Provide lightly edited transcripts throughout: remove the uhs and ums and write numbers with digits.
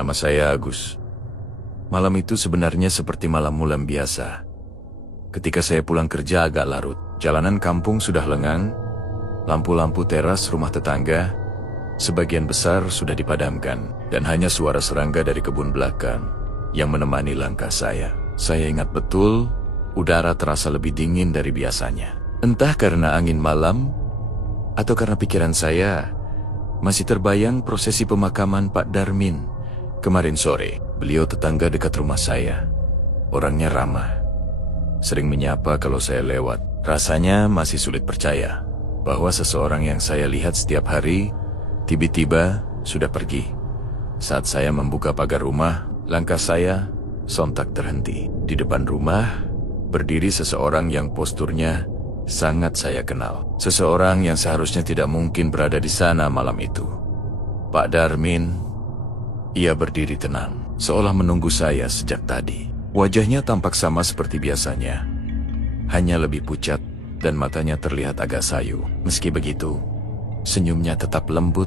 Nama saya Agus. Malam itu sebenarnya seperti malam-malam biasa. Ketika saya pulang kerja agak larut, jalanan kampung sudah lengang, lampu-lampu teras rumah tetangga sebagian besar sudah dipadamkan, dan hanya suara serangga dari kebun belakang yang menemani langkah saya. Saya ingat betul, udara terasa lebih dingin dari biasanya. Entah karena angin malam, atau karena pikiran saya masih terbayang prosesi pemakaman Pak Darmin kemarin sore. Beliau tetangga dekat rumah saya. Orangnya ramah, sering menyapa kalau saya lewat. Rasanya masih sulit percaya bahwa seseorang yang saya lihat setiap hari tiba-tiba sudah pergi. Saat saya membuka pagar rumah, langkah saya sontak terhenti. Di depan rumah berdiri seseorang yang posturnya sangat saya kenal. Seseorang yang seharusnya tidak mungkin berada di sana malam itu. Pak Darmin. Ia berdiri tenang, seolah menunggu saya sejak tadi. Wajahnya tampak sama seperti biasanya, hanya lebih pucat dan matanya terlihat agak sayu. Meski begitu, senyumnya tetap lembut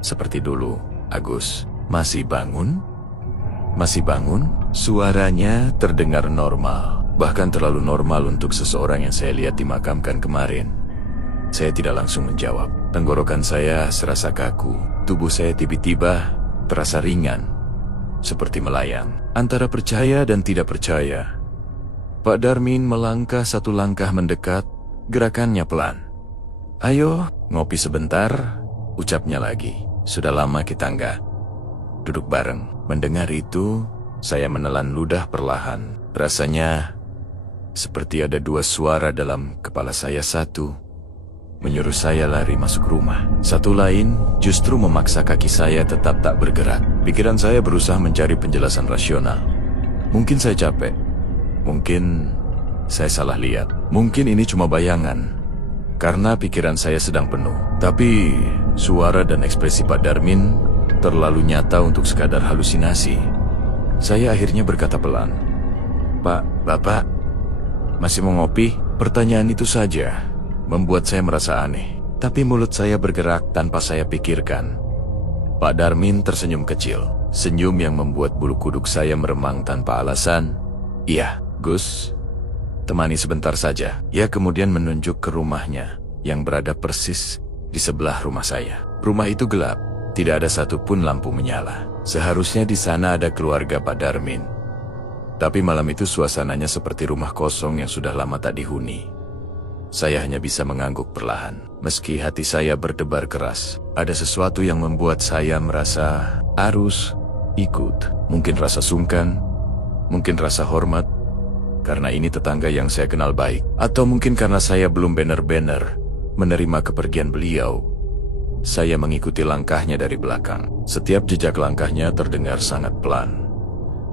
seperti dulu. Agus, masih bangun? Masih bangun? Suaranya terdengar normal, bahkan terlalu normal untuk seseorang yang saya lihat dimakamkan kemarin. Saya tidak langsung menjawab. Tenggorokan saya serasa kaku. Tubuh saya tiba-tiba terasa ringan, seperti melayang antara percaya dan tidak percaya. Pak Darmin melangkah satu langkah mendekat, gerakannya pelan. "Ayo, ngopi sebentar," ucapnya lagi. "Sudah lama kita nggak duduk bareng." Mendengar itu, saya menelan ludah perlahan. Rasanya seperti ada dua suara dalam kepala saya. Satu menyuruh saya lari masuk rumah. Satu lain justru memaksa kaki saya tetap tak bergerak. Pikiran saya berusaha mencari penjelasan rasional. Mungkin saya capek. Mungkin saya salah lihat. Mungkin ini cuma bayangan, karena pikiran saya sedang penuh. Tapi suara dan ekspresi Pak Darmin terlalu nyata untuk sekadar halusinasi. Saya akhirnya berkata pelan, "Pak, Bapak masih mau ngopi?" Pertanyaan itu saja membuat saya merasa aneh, tapi mulut saya bergerak tanpa saya pikirkan. Pak Darmin tersenyum kecil, senyum yang membuat bulu kuduk saya meremang tanpa alasan. "Iya, Gus, temani sebentar saja." Ia kemudian menunjuk ke rumahnya yang berada persis di sebelah rumah saya. Rumah itu gelap, tidak ada satupun lampu menyala. Seharusnya di sana ada keluarga Pak Darmin. Tapi malam itu suasananya seperti rumah kosong yang sudah lama tak dihuni. Saya hanya bisa mengangguk perlahan. Meski hati saya berdebar keras, ada sesuatu yang membuat saya merasa harus ikut. Mungkin rasa sungkan, mungkin rasa hormat, karena ini tetangga yang saya kenal baik. Atau mungkin karena saya belum benar-benar menerima kepergian beliau. Saya mengikuti langkahnya dari belakang. Setiap jejak langkahnya terdengar sangat pelan,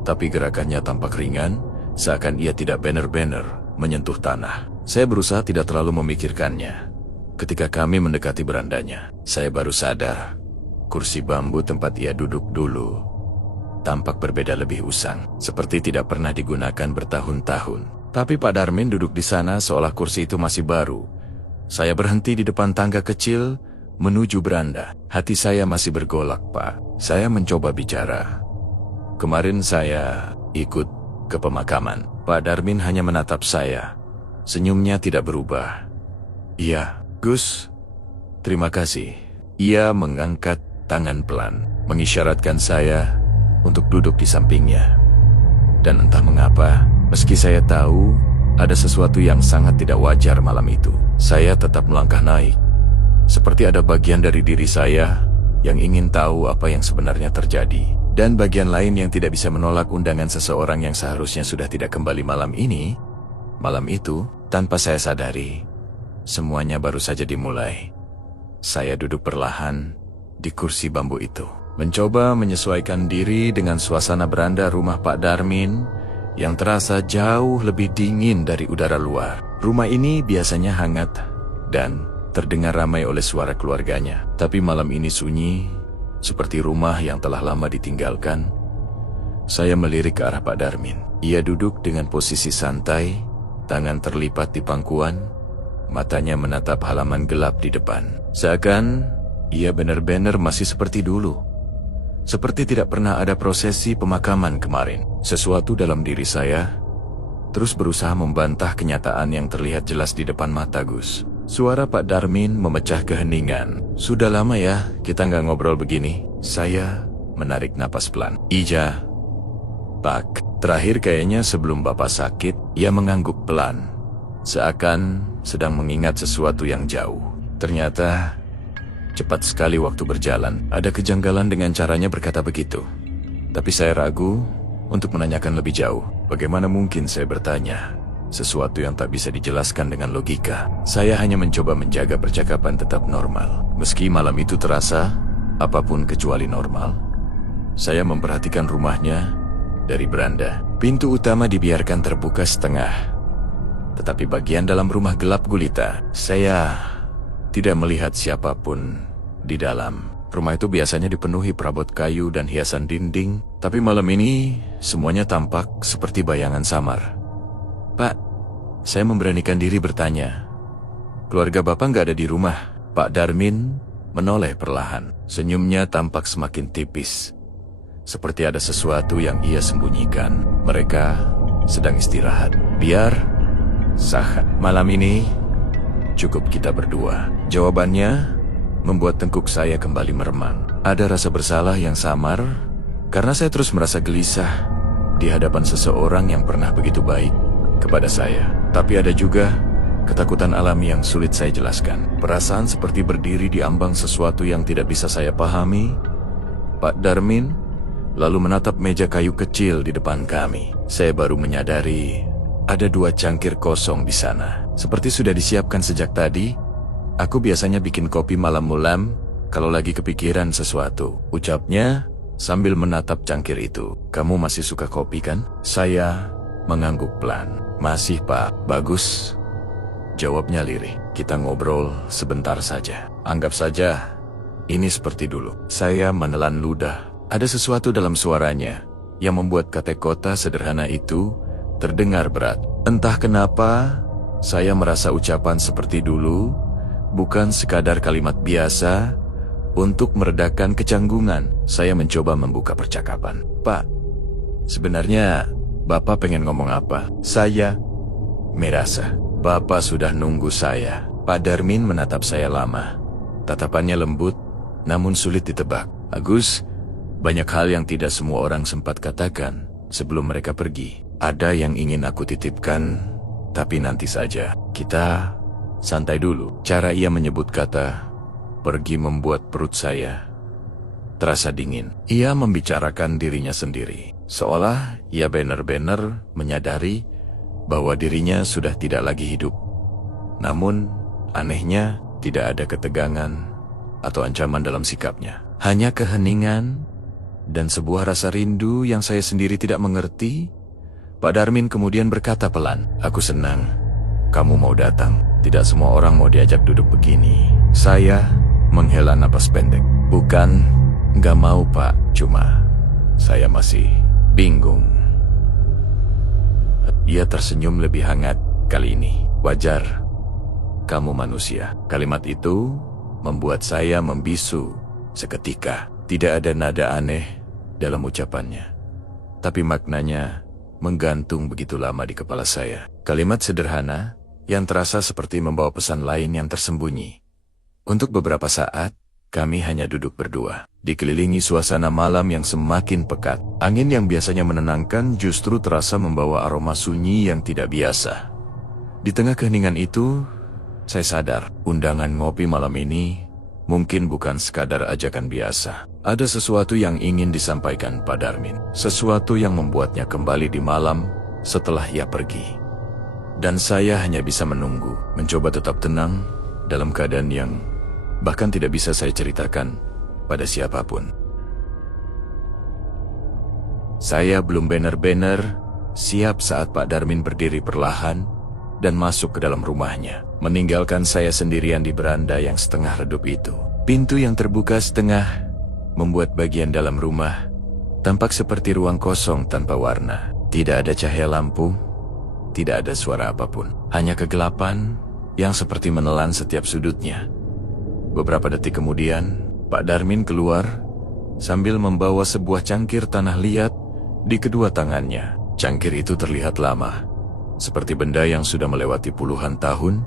tapi gerakannya tampak ringan, seakan ia tidak benar-benar menyentuh tanah. Saya berusaha tidak terlalu memikirkannya. Ketika kami mendekati berandanya, saya baru sadar kursi bambu tempat ia duduk dulu tampak berbeda, lebih usang, seperti tidak pernah digunakan bertahun-tahun. Tapi Pak Darmin duduk di sana seolah kursi itu masih baru. Saya berhenti di depan tangga kecil menuju beranda. Hati saya masih bergolak, "Pak." Saya mencoba bicara. "Kemarin saya ikut ke pemakaman." Pak Darmin hanya menatap saya. Senyumnya tidak berubah. "Iya, Gus. Terima kasih." Ia mengangkat tangan pelan, mengisyaratkan saya untuk duduk di sampingnya. Dan entah mengapa, meski saya tahu ada sesuatu yang sangat tidak wajar malam itu, saya tetap melangkah naik. Seperti ada bagian dari diri saya yang ingin tahu apa yang sebenarnya terjadi. Dan bagian lain yang tidak bisa menolak undangan seseorang yang seharusnya sudah tidak kembali malam ini. Malam itu, tanpa saya sadari, semuanya baru saja dimulai. Saya duduk perlahan di kursi bambu itu, mencoba menyesuaikan diri dengan suasana beranda rumah Pak Darmin yang terasa jauh lebih dingin dari udara luar. Rumah ini biasanya hangat dan terdengar ramai oleh suara keluarganya. Tapi malam ini sunyi, seperti rumah yang telah lama ditinggalkan. Saya melirik ke arah Pak Darmin. Ia duduk dengan posisi santai, tangan terlipat di pangkuan, matanya menatap halaman gelap di depan. Seakan ia benar-benar masih seperti dulu. Seperti tidak pernah ada prosesi pemakaman kemarin. Sesuatu dalam diri saya terus berusaha membantah kenyataan yang terlihat jelas di depan mata Gus. Suara Pak Darmin memecah keheningan. Sudah lama ya kita nggak ngobrol begini. Saya menarik napas pelan. Ija, Pak, terakhir kayaknya sebelum Bapak sakit. Ia mengangguk pelan, seakan sedang mengingat sesuatu yang jauh. Ternyata cepat sekali waktu berjalan. Ada kejanggalan dengan caranya berkata begitu. Tapi saya ragu untuk menanyakan lebih jauh. Bagaimana mungkin saya bertanya sesuatu yang tak bisa dijelaskan dengan logika. Saya hanya mencoba menjaga percakapan tetap normal. Meski malam itu terasa apapun kecuali normal. Saya memperhatikan rumahnya dari beranda. Pintu utama dibiarkan terbuka setengah, tetapi bagian dalam rumah gelap gulita. Saya tidak melihat siapapun di dalam. Rumah itu biasanya dipenuhi perabot kayu dan hiasan dinding, tapi malam ini semuanya tampak seperti bayangan samar. Pak, saya memberanikan diri bertanya, keluarga Bapak nggak ada di rumah? Pak Darmin menoleh perlahan. Senyumnya tampak semakin tipis, seperti ada sesuatu yang ia sembunyikan. Mereka sedang istirahat. Biar sah. Malam ini cukup kita berdua. Jawabannya membuat tengkuk saya kembali meremang. Ada rasa bersalah yang samar karena saya terus merasa gelisah di hadapan seseorang yang pernah begitu baik kepada saya. Tapi ada juga ketakutan alami yang sulit saya jelaskan. Perasaan seperti berdiri di ambang sesuatu yang tidak bisa saya pahami. Pak Darmin lalu menatap meja kayu kecil di depan kami. Saya baru menyadari ada 2 cangkir kosong di sana. Seperti sudah disiapkan sejak tadi. Aku biasanya bikin kopi malam-malam kalau lagi kepikiran sesuatu, ucapnya sambil menatap cangkir itu. Kamu masih suka kopi kan? Saya mengangguk pelan. Masih Pak. Bagus, jawabnya lirih. Kita ngobrol sebentar saja. Anggap saja ini seperti dulu. Saya menelan ludah. Ada sesuatu dalam suaranya yang membuat kata-kata sederhana itu terdengar berat. Entah kenapa, saya merasa ucapan seperti dulu bukan sekadar kalimat biasa untuk meredakan kecanggungan. Saya mencoba membuka percakapan. Pak, sebenarnya Bapak pengen ngomong apa? Saya merasa Bapak sudah nunggu saya. Pak Darmin menatap saya lama. Tatapannya lembut, namun sulit ditebak. Agus, banyak hal yang tidak semua orang sempat katakan sebelum mereka pergi. Ada yang ingin aku titipkan, tapi nanti saja. Kita santai dulu. Cara ia menyebut kata pergi membuat perut saya terasa dingin. Ia membicarakan dirinya sendiri, seolah ia benar-benar menyadari bahwa dirinya sudah tidak lagi hidup. Namun, anehnya tidak ada ketegangan atau ancaman dalam sikapnya. Hanya keheningan dan sebuah rasa rindu yang saya sendiri tidak mengerti. Pak Darmin kemudian berkata pelan, aku senang kamu mau datang. Tidak semua orang mau diajak duduk begini. Saya menghela napas pendek. Bukan nggak mau Pak, cuma saya masih bingung. Ia tersenyum lebih hangat kali ini. Wajar, kamu manusia. Kalimat itu membuat saya membisu seketika. Tidak ada nada aneh dalam ucapannya, tapi maknanya menggantung begitu lama di kepala saya. Kalimat sederhana yang terasa seperti membawa pesan lain yang tersembunyi. Untuk beberapa saat, kami hanya duduk berdua, dikelilingi suasana malam yang semakin pekat. Angin yang biasanya menenangkan justru terasa membawa aroma sunyi yang tidak biasa. Di tengah keheningan itu, saya sadar undangan ngopi malam ini mungkin bukan sekadar ajakan biasa. Ada sesuatu yang ingin disampaikan Pak Darmin. Sesuatu yang membuatnya kembali di malam setelah ia pergi. Dan saya hanya bisa menunggu, mencoba tetap tenang dalam keadaan yang bahkan tidak bisa saya ceritakan pada siapapun. Saya belum benar-benar siap saat Pak Darmin berdiri perlahan dan masuk ke dalam rumahnya, meninggalkan saya sendirian di beranda yang setengah redup itu. Pintu yang terbuka setengah membuat bagian dalam rumah tampak seperti ruang kosong tanpa warna. Tidak ada cahaya lampu, tidak ada suara apapun, hanya kegelapan yang seperti menelan setiap sudutnya. Beberapa detik kemudian, Pak Darmin keluar sambil membawa sebuah cangkir tanah liat di kedua tangannya. Cangkir itu terlihat lama, seperti benda yang sudah melewati puluhan tahun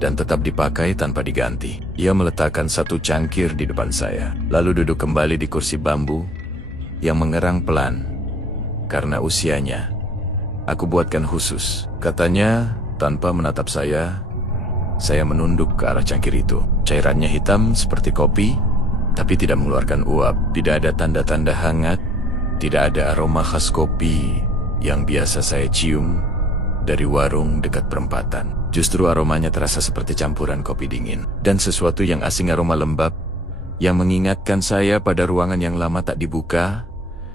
dan tetap dipakai tanpa diganti. Ia meletakkan satu cangkir di depan saya, lalu duduk kembali di kursi bambu yang mengerang pelan. Karena usianya, aku buatkan khusus, katanya tanpa menatap saya menunduk ke arah cangkir itu. Cairannya hitam seperti kopi, tapi tidak mengeluarkan uap. Tidak ada tanda-tanda hangat, tidak ada aroma khas kopi yang biasa saya cium dari warung dekat perempatan. Justru aromanya terasa seperti campuran kopi dingin dan sesuatu yang asing, aroma lembab yang mengingatkan saya pada ruangan yang lama tak dibuka.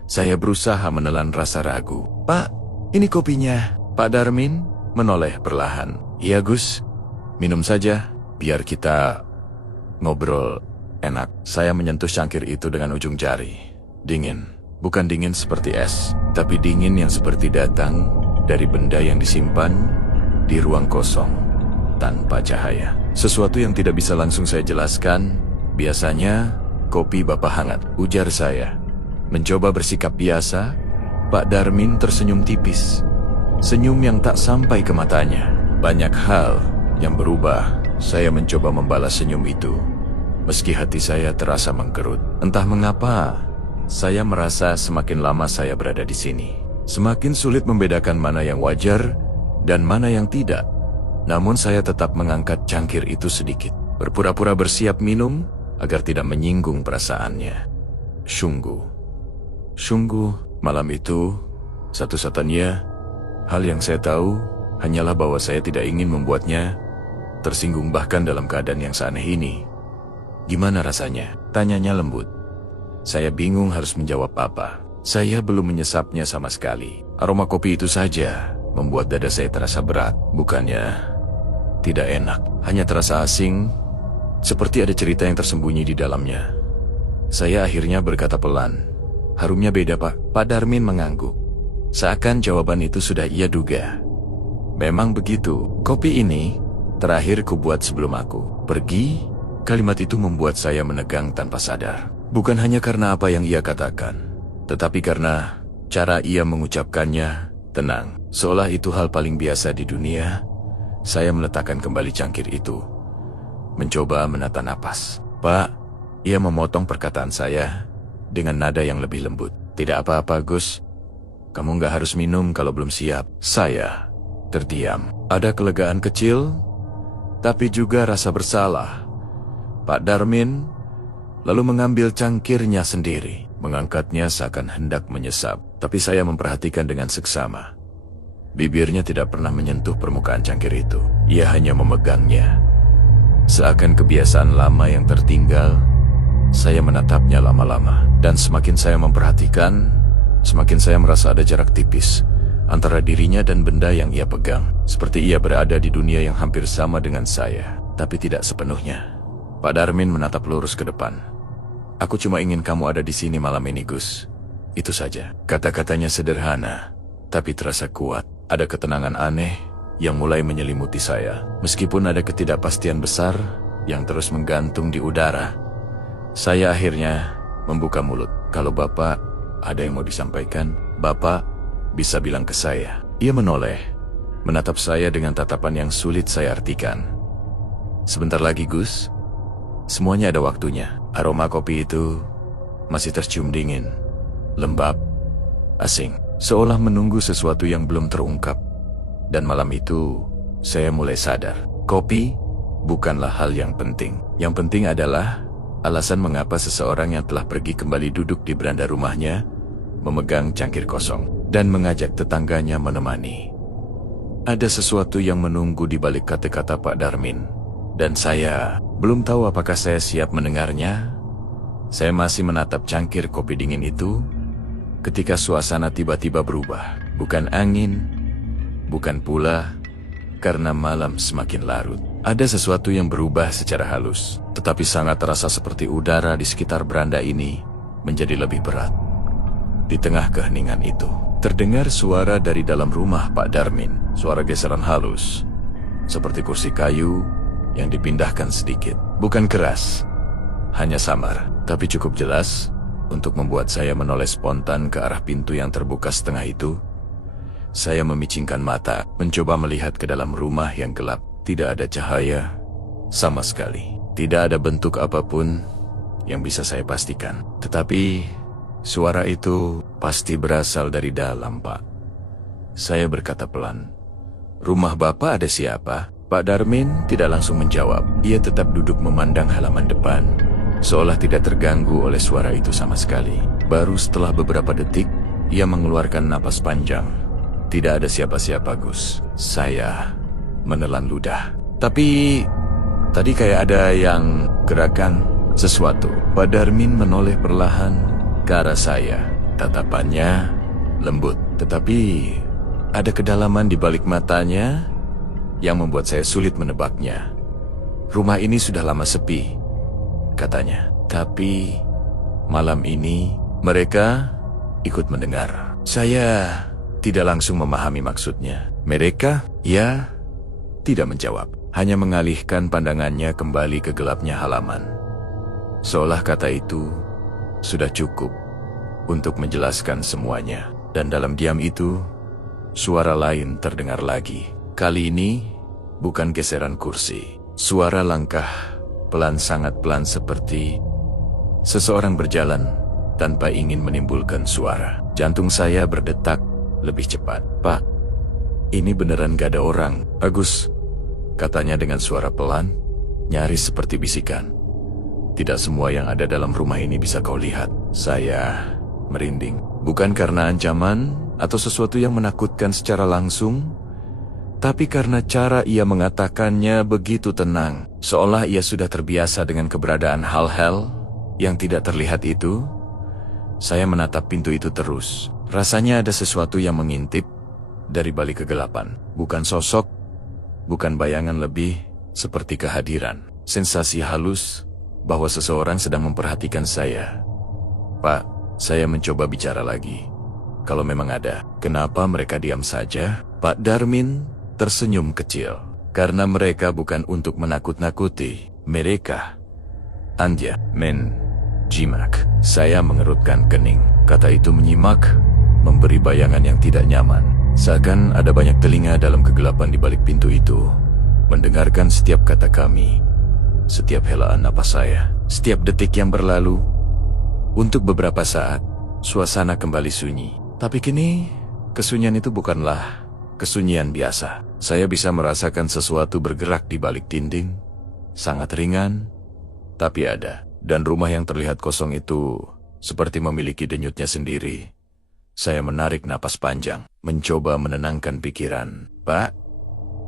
Saya berusaha menelan rasa ragu. "Pak, ini kopinya." Pak Darmin menoleh perlahan. "Iya Gus, minum saja, biar kita ngobrol enak." Saya menyentuh cangkir itu dengan ujung jari. Dingin, bukan dingin seperti es, tapi dingin yang seperti datang dari benda yang disimpan di ruang kosong, tanpa cahaya. Sesuatu yang tidak bisa langsung saya jelaskan. "Biasanya, kopi Bapak hangat," ujar saya. Mencoba bersikap biasa, Pak Darmin tersenyum tipis. Senyum yang tak sampai ke matanya. Banyak hal yang berubah. Saya mencoba membalas senyum itu, meski hati saya terasa mengkerut. Entah mengapa, saya merasa semakin lama saya berada di sini, semakin sulit membedakan mana yang wajar dan mana yang tidak. Namun saya tetap mengangkat cangkir itu sedikit, berpura-pura bersiap minum agar tidak menyinggung perasaannya. Sungguh, malam itu, satu-satunya hal yang saya tahu hanyalah bahwa saya tidak ingin membuatnya tersinggung, bahkan dalam keadaan yang seaneh ini. "Gimana rasanya?" tanyanya lembut. Saya bingung harus menjawab apa. Saya belum menyesapnya sama sekali. Aroma kopi itu saja membuat dada saya terasa berat. Bukannya tidak enak, hanya terasa asing, seperti ada cerita yang tersembunyi di dalamnya. Saya akhirnya berkata pelan, "Harumnya beda Pak." Pak Darmin mengangguk, seakan jawaban itu sudah ia duga. "Memang begitu. Kopi ini terakhir kubuat sebelum aku pergi." Kalimat itu membuat saya menegang tanpa sadar. Bukan hanya karena apa yang ia katakan, tetapi karena cara ia mengucapkannya tenang, seolah itu hal paling biasa di dunia. Saya meletakkan kembali cangkir itu, mencoba menata napas. "Pak," ia memotong perkataan saya dengan nada yang lebih lembut. "Tidak apa-apa Gus, kamu nggak harus minum kalau belum siap." Saya terdiam. Ada kelegaan kecil, tapi juga rasa bersalah. Pak Darmin lalu mengambil cangkirnya sendiri, mengangkatnya seakan hendak menyesap. Tapi saya memperhatikan dengan seksama. Bibirnya tidak pernah menyentuh permukaan cangkir itu. Ia hanya memegangnya, seakan kebiasaan lama yang tertinggal. Saya menatapnya lama-lama, dan semakin saya memperhatikan, semakin saya merasa ada jarak tipis antara dirinya dan benda yang ia pegang. Seperti ia berada di dunia yang hampir sama dengan saya, tapi tidak sepenuhnya. Pak Darmin menatap lurus ke depan. "Aku cuma ingin kamu ada di sini malam ini Gus. Itu saja." Kata-katanya sederhana, tapi terasa kuat. Ada ketenangan aneh yang mulai menyelimuti saya. Meskipun ada ketidakpastian besar yang terus menggantung di udara, saya akhirnya membuka mulut. "Kalau Bapak ada yang mau disampaikan, Bapak bisa bilang ke saya." Ia menoleh, menatap saya dengan tatapan yang sulit saya artikan. "Sebentar lagi Gus, semuanya ada waktunya." Aroma kopi itu masih tercium dingin, lembab, asing, seolah menunggu sesuatu yang belum terungkap. Dan malam itu, saya mulai sadar, kopi bukanlah hal yang penting. Yang penting adalah alasan mengapa seseorang yang telah pergi kembali duduk di beranda rumahnya, memegang cangkir kosong, dan mengajak tetangganya menemani. Ada sesuatu yang menunggu di balik kata-kata Pak Darmin, dan saya belum tahu apakah saya siap mendengarnya. Saya masih menatap cangkir kopi dingin itu, ketika suasana tiba-tiba berubah. Bukan angin, bukan pula karena malam semakin larut. Ada sesuatu yang berubah secara halus, tetapi sangat terasa seperti udara di sekitar beranda ini menjadi lebih berat. Di tengah keheningan itu, terdengar suara dari dalam rumah Pak Darmin. Suara geseran halus, seperti kursi kayu yang dipindahkan sedikit. Bukan keras, hanya samar, tapi cukup jelas. untuk membuat saya menoleh spontan ke arah pintu yang terbuka setengah itu. Saya memicingkan mata, mencoba melihat ke dalam rumah yang gelap. Tidak ada cahaya sama sekali. Tidak ada bentuk apapun yang bisa saya pastikan. Tetapi suara itu pasti berasal dari dalam, Pak. Saya berkata pelan, "Rumah Bapak ada siapa?" Pak Darmin tidak langsung menjawab. Ia tetap duduk memandang halaman depan, seolah tidak terganggu oleh suara itu sama sekali. Baru setelah beberapa detik, ia mengeluarkan napas panjang. "Tidak ada siapa-siapa, Gus." Saya menelan ludah. Tapi tadi kayak ada yang gerakan sesuatu. Pak Darmin menoleh perlahan ke arah saya. Tatapannya lembut, tetapi ada kedalaman di balik matanya yang membuat saya sulit menebaknya. "Rumah ini sudah lama sepi," katanya. "Tapi malam ini mereka ikut mendengar." Saya tidak langsung memahami maksudnya. Mereka, ia tidak menjawab, hanya mengalihkan pandangannya kembali ke gelapnya halaman. Seolah kata itu sudah cukup untuk menjelaskan semuanya. Dan dalam diam itu, suara lain terdengar lagi. Kali ini bukan geseran kursi. Suara langkah pelan, sangat pelan, seperti seseorang berjalan tanpa ingin menimbulkan suara. Jantung saya berdetak lebih cepat. "Pak, ini beneran gak ada orang?" "Bagus," katanya dengan suara pelan, nyaris seperti bisikan. "Tidak semua yang ada dalam rumah ini bisa kau lihat." Saya merinding. Bukan karena ancaman atau sesuatu yang menakutkan secara langsung, tapi karena cara ia mengatakannya begitu tenang, seolah ia sudah terbiasa dengan keberadaan hal-hal yang tidak terlihat itu. Saya menatap pintu itu terus. Rasanya ada sesuatu yang mengintip dari balik kegelapan. Bukan sosok, bukan bayangan, lebih seperti kehadiran. Sensasi halus bahwa seseorang sedang memperhatikan saya. "Pak," saya mencoba bicara lagi. "Kalau memang ada, kenapa mereka diam saja?" Pak Darmin tersenyum kecil. "Karena mereka bukan untuk menakut-nakuti. Mereka anja menjimak." Saya mengerutkan kening. Kata itu menyimak memberi bayangan yang tidak nyaman. Seakan ada banyak telinga dalam kegelapan di balik pintu itu, mendengarkan setiap kata kami, setiap helaan napas saya, setiap detik yang berlalu. Untuk beberapa saat, suasana kembali sunyi. Tapi kini, kesunyian itu bukanlah kesunyian biasa. Saya bisa merasakan sesuatu bergerak di balik dinding, sangat ringan, tapi ada. Dan rumah yang terlihat kosong itu seperti memiliki denyutnya sendiri. Saya menarik napas panjang, mencoba menenangkan pikiran. "Pak,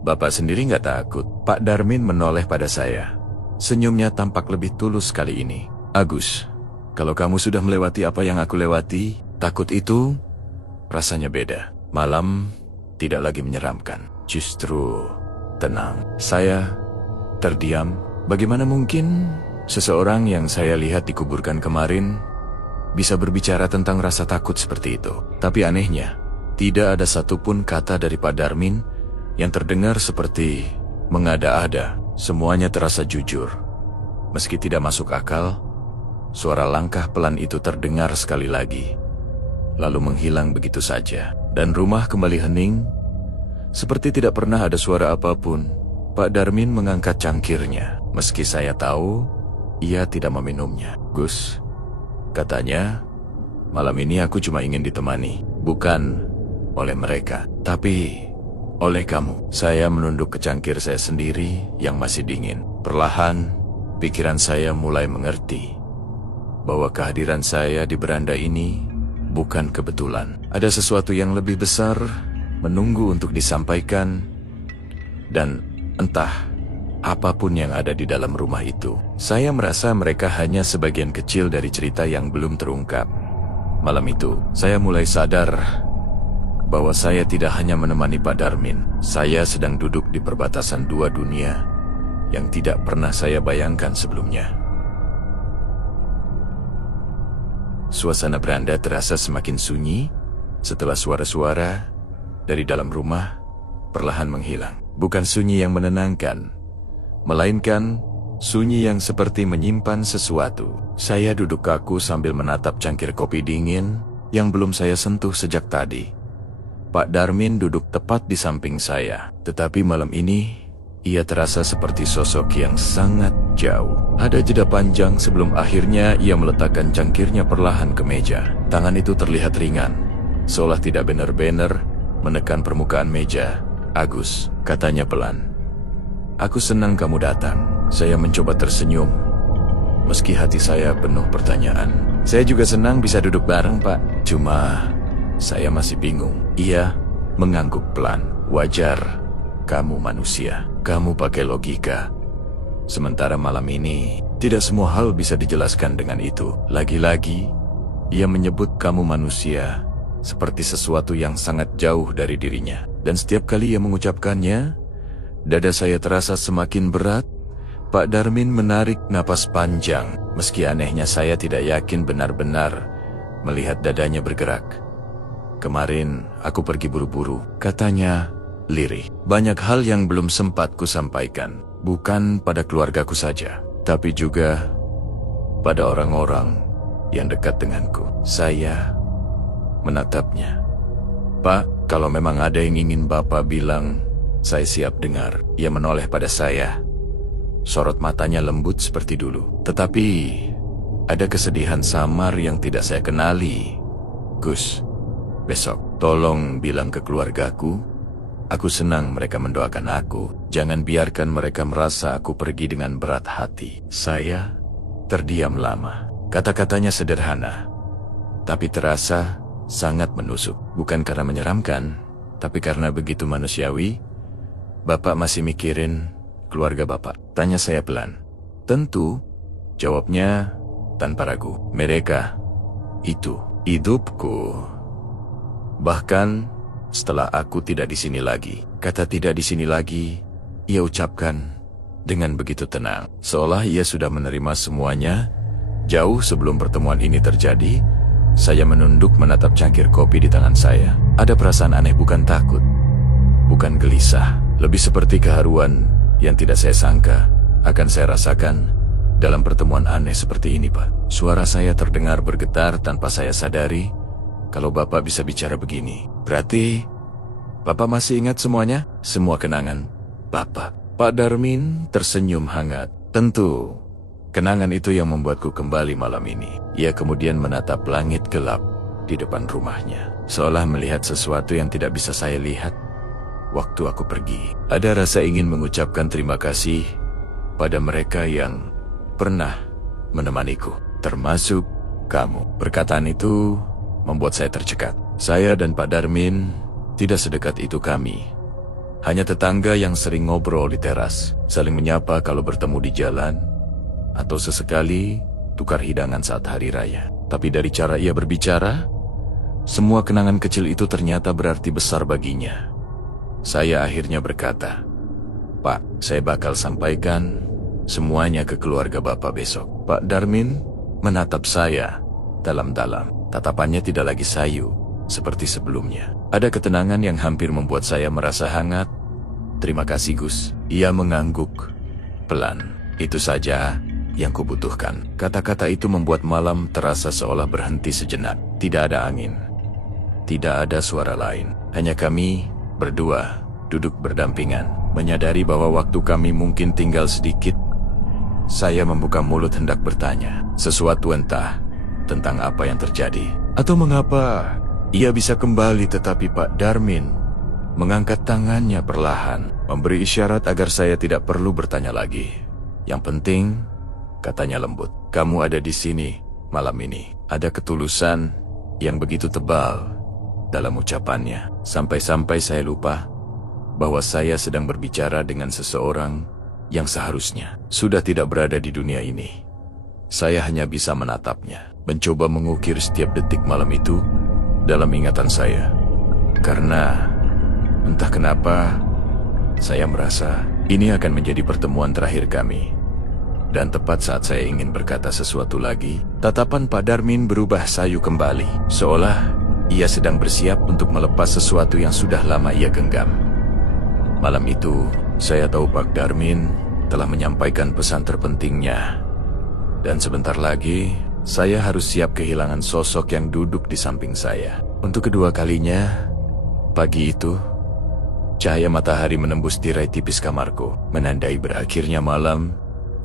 Bapak sendiri nggak takut?" Pak Darmin menoleh pada saya. Senyumnya tampak lebih tulus kali ini. "Agus, kalau kamu sudah melewati apa yang aku lewati, takut itu rasanya beda. Malam tidak lagi menyeramkan, justru tenang." Saya terdiam. Bagaimana mungkin seseorang yang saya lihat dikuburkan kemarin bisa berbicara tentang rasa takut seperti itu? Tapi anehnya, tidak ada satupun kata dari Pak Darmin yang terdengar seperti mengada-ada. Semuanya terasa jujur. Meski tidak masuk akal, suara langkah pelan itu terdengar sekali lagi, lalu menghilang begitu saja. Dan rumah kembali hening, seperti tidak pernah ada suara apapun. Pak Darmin mengangkat cangkirnya, meski saya tahu ia tidak meminumnya. "Gus," katanya, "malam ini aku cuma ingin ditemani, bukan oleh mereka, tapi oleh kamu." Saya menunduk ke cangkir saya sendiri yang masih dingin. Perlahan, pikiran saya mulai mengerti bahwa kehadiran saya di beranda ini bukan kebetulan. Ada sesuatu yang lebih besar menunggu untuk disampaikan, dan entah apapun yang ada di dalam rumah itu. Saya merasa mereka hanya sebagian kecil dari cerita yang belum terungkap. Malam itu, saya mulai sadar bahwa saya tidak hanya menemani Pak Darmin. Saya sedang duduk di perbatasan dua dunia yang tidak pernah saya bayangkan sebelumnya. Suasana beranda terasa semakin sunyi setelah suara-suara dari dalam rumah perlahan menghilang. Bukan sunyi yang menenangkan, melainkan sunyi yang seperti menyimpan sesuatu. Saya duduk kaku sambil menatap cangkir kopi dingin yang belum saya sentuh sejak tadi. Pak Darmin duduk tepat di samping saya, tetapi malam ini ia terasa seperti sosok yang sangat jauh. Ada jeda panjang sebelum akhirnya ia meletakkan cangkirnya perlahan ke meja. Tangan itu terlihat ringan, seolah tidak benar-benar menekan permukaan meja. "Agus," katanya pelan. "Aku senang kamu datang." Saya mencoba tersenyum, meski hati saya penuh pertanyaan. "Saya juga senang bisa duduk bareng, Pak. Cuma, saya masih bingung." Ia mengangguk pelan. "Wajar, kamu manusia. Kamu pakai logika. Sementara malam ini, tidak semua hal bisa dijelaskan dengan itu. Lagi-lagi, ia menyebut kamu manusia seperti sesuatu yang sangat jauh dari dirinya. Dan setiap kali ia mengucapkannya, dada saya terasa semakin berat. Pak Darmin menarik napas panjang, meski anehnya saya tidak yakin benar-benar melihat dadanya bergerak. "Kemarin aku pergi buru-buru," katanya lirih. "Banyak hal yang belum sempat ku sampaikan, bukan pada keluargaku saja, tapi juga pada orang-orang yang dekat denganku." Saya menatapnya. "Pak, kalau memang ada yang ingin Bapak bilang, saya siap dengar." Ia menoleh pada saya. Sorot matanya lembut seperti dulu, tetapi ada kesedihan samar yang tidak saya kenali. "Gus, besok tolong bilang ke keluargaku, aku senang mereka mendoakan aku. Jangan biarkan mereka merasa aku pergi dengan berat hati." Saya terdiam lama. Kata-katanya sederhana, tapi terasa sangat menusuk. Bukan karena menyeramkan, tapi karena begitu manusiawi. "Bapak masih mikirin keluarga Bapak?" tanya saya pelan. "Tentu," jawabnya tanpa ragu. "Mereka itu hidupku. Bahkan setelah aku tidak di sini lagi." Kata "tidak di sini lagi" ia ucapkan dengan begitu tenang, seolah ia sudah menerima semuanya. Jauh sebelum pertemuan ini terjadi, saya menunduk menatap cangkir kopi di tangan saya. Ada perasaan aneh, bukan takut, bukan gelisah, lebih seperti keharuan yang tidak saya sangka akan saya rasakan dalam pertemuan aneh seperti ini, Pak. Suara saya terdengar bergetar tanpa saya sadari. "Kalau Bapak bisa bicara begini, berarti Bapak masih ingat semuanya? Semua kenangan Bapak?" Pak Darmin tersenyum hangat. "Tentu, kenangan itu yang membuatku kembali malam ini." Ia kemudian menatap langit gelap di depan rumahnya, seolah melihat sesuatu yang tidak bisa saya lihat. Waktu aku pergi, ada rasa ingin mengucapkan terima kasih pada mereka yang pernah menemaniku, termasuk kamu. Perkataan itu membuat saya tercekat. Saya dan Pak Darmin tidak sedekat itu kami. Hanya tetangga yang sering ngobrol di teras, saling menyapa kalau bertemu di jalan, atau sesekali tukar hidangan saat hari raya. Tapi dari cara ia berbicara, semua kenangan kecil itu ternyata berarti besar baginya. Saya akhirnya berkata, "Pak, saya bakal sampaikan semuanya ke keluarga Bapak besok." Pak Darmin menatap saya dalam-dalam. Tatapannya tidak lagi sayu seperti sebelumnya. Ada ketenangan yang hampir membuat saya merasa hangat. "Terima kasih, Gus." Ia mengangguk pelan. "Itu saja yang kubutuhkan." Kata-kata itu membuat malam terasa seolah berhenti sejenak. Tidak ada angin, tidak ada suara lain. Hanya kami berdua duduk berdampingan, menyadari bahwa waktu kami mungkin tinggal sedikit. Saya membuka mulut hendak bertanya sesuatu, entah tentang apa yang terjadi atau mengapa ia bisa kembali, tetapi Pak Darmin mengangkat tangannya perlahan, memberi isyarat agar saya tidak perlu bertanya lagi. "Yang penting," katanya lembut, "kamu ada di sini malam ini." Ada ketulusan yang begitu tebal dalam ucapannya, sampai-sampai saya lupa bahwa saya sedang berbicara dengan seseorang yang seharusnya sudah tidak berada di dunia ini. Saya hanya bisa menatapnya, mencoba mengukir setiap detik malam itu dalam ingatan saya. Karena entah kenapa, saya merasa ini akan menjadi pertemuan terakhir kami. Dan tepat saat saya ingin berkata sesuatu lagi, tatapan Pak Darmin berubah sayu kembali, seolah ia sedang bersiap untuk melepas sesuatu yang sudah lama ia genggam. Malam itu, saya tahu Pak Darmin telah menyampaikan pesan terpentingnya. Dan sebentar lagi, saya harus siap kehilangan sosok yang duduk di samping saya. Untuk kedua kalinya, pagi itu, cahaya matahari menembus tirai tipis kamarku, menandai berakhirnya malam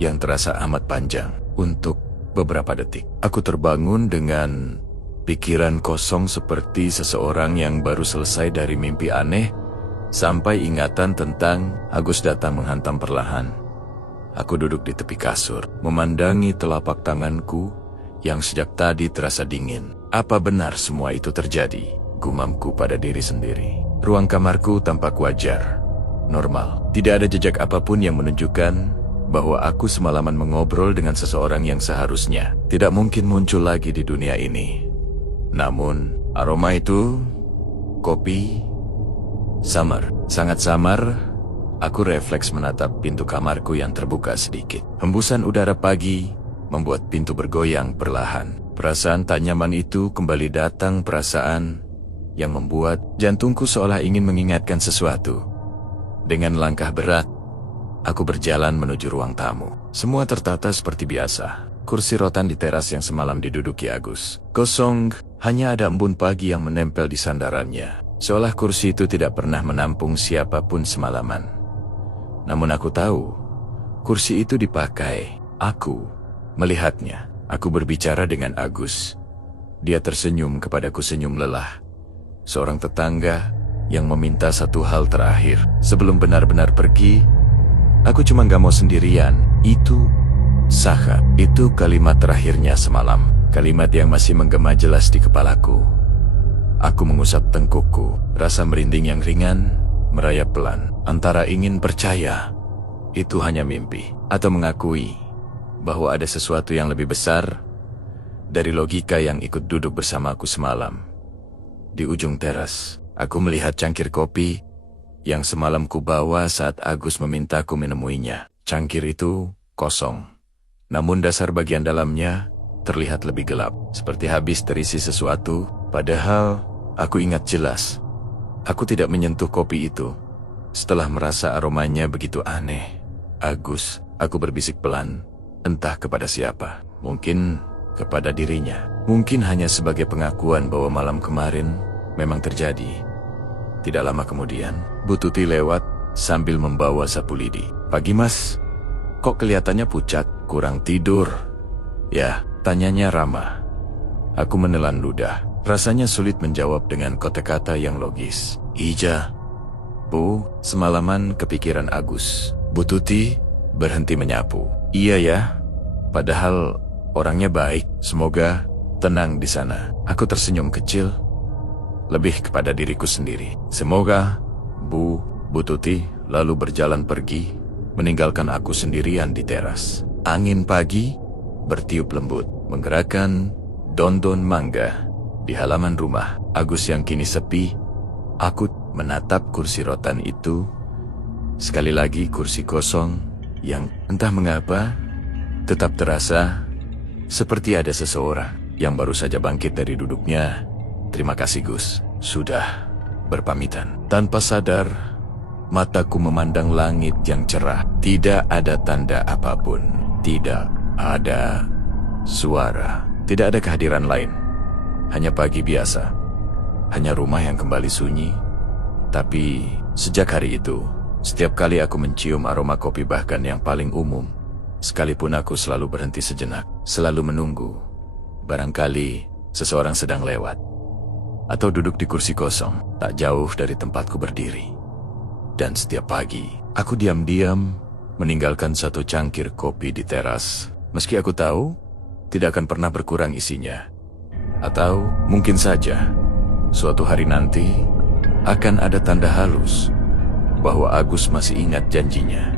yang terasa amat panjang. Untuk beberapa detik, aku terbangun dengan pikiran kosong seperti seseorang yang baru selesai dari mimpi aneh, sampai ingatan tentang Agus datang menghantam perlahan. Aku duduk di tepi kasur, memandangi telapak tanganku yang sejak tadi terasa dingin. Apa benar semua itu terjadi? Gumamku pada diri sendiri. Ruang kamarku tampak wajar, normal. Tidak ada jejak apapun yang menunjukkan bahwa aku semalaman mengobrol dengan seseorang yang seharusnya tidak mungkin muncul lagi di dunia ini. Namun, aroma itu, kopi, samar. Sangat samar, aku refleks menatap pintu kamarku yang terbuka sedikit. Hembusan udara pagi membuat pintu bergoyang perlahan. Perasaan tak nyaman itu kembali datang, perasaan yang membuat jantungku seolah ingin mengingatkan sesuatu. Dengan langkah berat, aku berjalan menuju ruang tamu. Semua tertata seperti biasa. Kursi rotan di teras yang semalam diduduki Agus kosong, hanya ada embun pagi yang menempel di sandarannya. Seolah kursi itu tidak pernah menampung siapapun semalaman. Namun aku tahu, kursi itu dipakai. Aku melihatnya. Aku berbicara dengan Agus. Dia tersenyum kepadaku senyum lelah. Seorang tetangga yang meminta satu hal terakhir. Sebelum benar-benar pergi, aku cuma gak mau sendirian. Itu Saha. Itu kalimat terakhirnya semalam. Kalimat yang masih menggema jelas di kepalaku. Aku mengusap tengkukku. Rasa merinding yang ringan merayap pelan. Antara ingin percaya itu hanya mimpi, atau mengakui bahwa ada sesuatu yang lebih besar dari logika yang ikut duduk bersamaku semalam. Di ujung teras, aku melihat cangkir kopi yang semalam ku bawa saat Agus memintaku menemuinya. Cangkir itu kosong, namun dasar bagian dalamnya terlihat lebih gelap, seperti habis terisi sesuatu. Padahal aku ingat jelas, aku tidak menyentuh kopi itu. Setelah merasa aromanya begitu aneh, Agus, aku berbisik pelan, entah kepada siapa. Mungkin kepada dirinya. Mungkin hanya sebagai pengakuan bahwa malam kemarin memang terjadi. Tidak lama kemudian, Bu Tuti lewat sambil membawa sapu lidi. "Pagi Mas, kok kelihatannya pucat, kurang tidur?" "Ya," tanyanya ramah. Aku menelan ludah. Rasanya sulit menjawab dengan kata-kata yang logis. "Ija, Bu, semalaman kepikiran Agus." Bu Tuti berhenti menyapu. "Iya ya, padahal orangnya baik. Semoga tenang di sana." Aku tersenyum kecil, lebih kepada diriku sendiri. "Semoga, Bu." Bu Tuti lalu berjalan pergi, meninggalkan aku sendirian di teras. Angin pagi bertiup lembut, menggerakkan daun-daun mangga di halaman rumah. Agus yang kini sepi. Aku menatap kursi rotan itu. Sekali lagi kursi kosong yang entah mengapa tetap terasa seperti ada seseorang yang baru saja bangkit dari duduknya. "Terima kasih Gus, sudah berpamitan." Tanpa sadar, mataku memandang langit yang cerah. Tidak ada tanda apapun. Tidak ada suara. Tidak ada kehadiran lain. Hanya pagi biasa. Hanya rumah yang kembali sunyi. Tapi sejak hari itu, setiap kali aku mencium aroma kopi, bahkan yang paling umum, sekalipun aku selalu berhenti sejenak, selalu menunggu. Barangkali seseorang sedang lewat, atau duduk di kursi kosong, tak jauh dari tempatku berdiri. Dan setiap pagi, aku diam-diam meninggalkan satu cangkir kopi di teras. Meski aku tahu, tidak akan pernah berkurang isinya. Atau mungkin saja, suatu hari nanti, akan ada tanda halus bahwa Agus masih ingat janjinya.